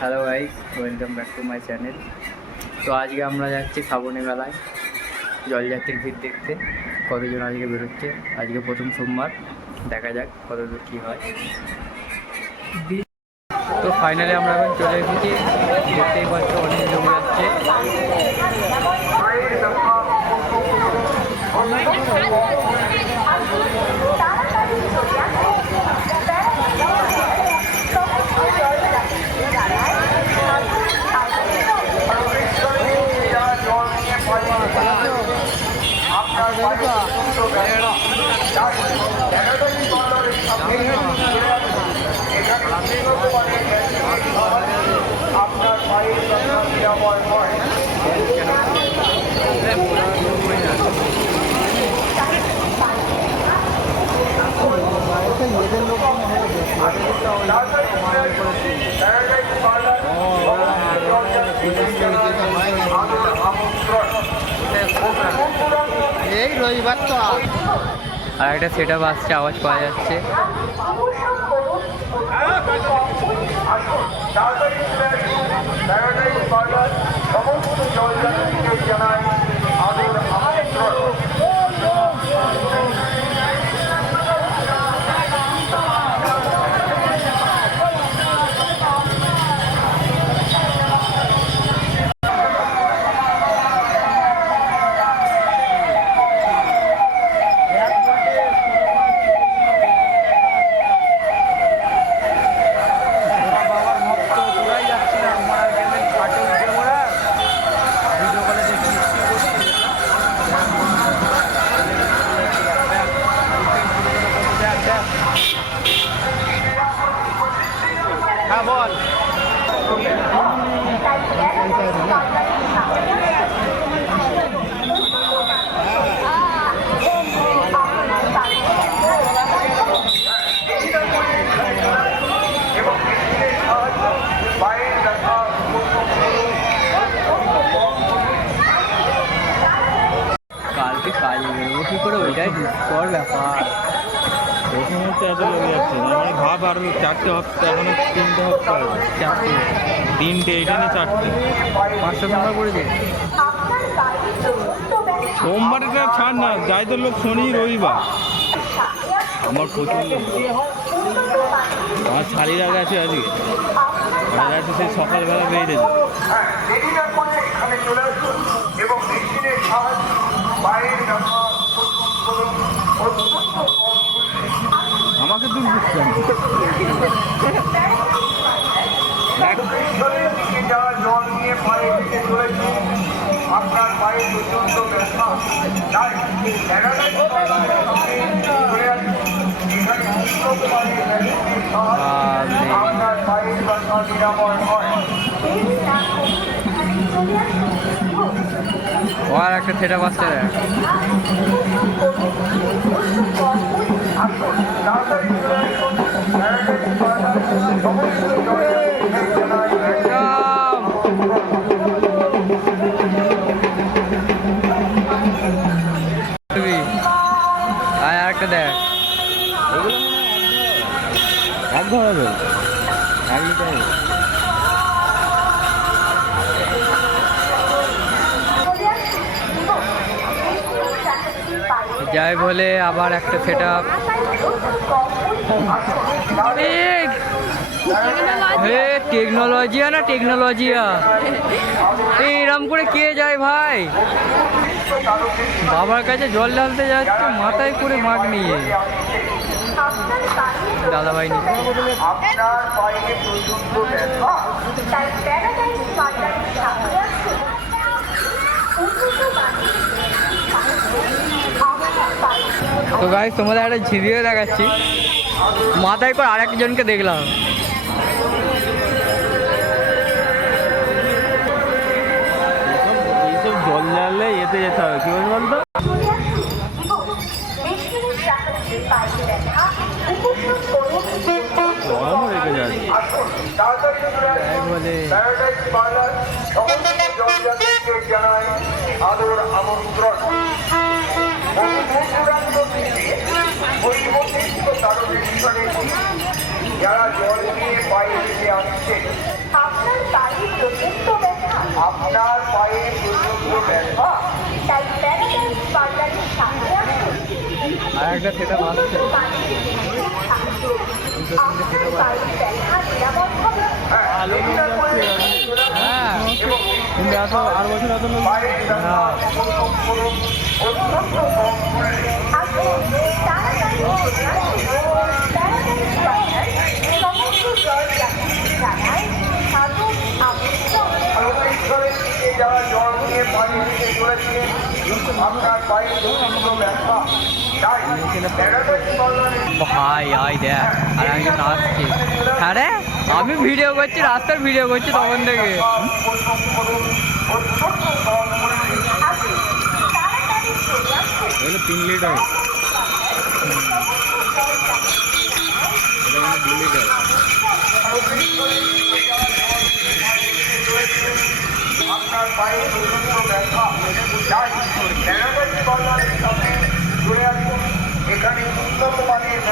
Hello guys welcome back to my channel তো আজকে আমরা যাচ্ছি শ্রাবণী মেলায় জলযাত্রীর ভিড় দেখতে। কতজন আজকে বেরোচ্ছে? আজকে প্রথম সোমবার, দেখা যাক কতদূর কী হয়। তো ফাইনালি আমরা এখন চলে এসেছি, দেখতেই পাচ্ছ অনেক লোক যাচ্ছে। এই রবিবার তো আর একটা সেট আপ আসছে আওয়াজ পাওয়া যাচ্ছে। সমস্ত হ্যাঁ বল পায়ের দেখা কালকে কাজে বেরোবো কী করে ওইটাই বড় ব্যাপার এত লোক যাচ্ছে। না মানে ভাব আর চারটে হপ্তাহ এখনও তিনটে হপ্তাহ আছে চারটে। তিনটে এখানে চারটে। পাঁচশো নম্বর করেছে সোমবারটা ছাড় না যাই তো লোক শনি রবিবার। আমার প্রচুর লোক। আমার শাড়িরা গেছে আজকে। ওরা গেছে সেই সকালবেলা করে আসুন এবং সাহায্যে পায়ের দেখা প্রস্তুত করুন অত্যন্ত আমাকে দূর যারা জল নিয়ে পায়ে হেঁটে চলেছে আপনার পায়ে প্রচণ্ড ব্যথা তাই আপনার পায়ের ব্যথা নিরাময় হয় আর একটা আপ আসছে দেখ এক ঘর এক লিটার যাই বলে আবার একটা সেট আপ হে টেকনোলজিয়া না টেকনোলজিয়া? এই এরম করে কে যায় ভাই? বাবার কাছে জল ঢালতে যাচ্ছে মাথায় করে মাগ নিয়ে। দাদা ভাই নিয়ে তো গাইজ তোমাদের একটা ভিডিও দেখাচ্ছি মাথায় করে আরেকজনকে দেখলাম এইসব জল জ্বাললে এতে যেতে হবে কি বলব বলতো রেখে যাচ্ছে জানাই আদর আমন্ত্রণ যারা জল নিয়ে পায়ে হেঁটে আসছে আপনার আপনার পায়ে প্রচণ্ড ব্যথা। তাই প্যারাডাইস পার্লারের সামনে আসুন আর একটা সেটা ভাবছে আপনার পায়ের ব্যথা নিরাময় হবে। হ্যাঁ হ্যাঁ। আর বছর এত লোক ভাই আই দেখ, আর একজন আসছে হ্যাঁ রে আমি ভিডিও করছি, রাস্তার ভিডিও করছি তখন থেকে। তিন লিটার দু পায়ে ব্যথা এখানে উন্নত মানের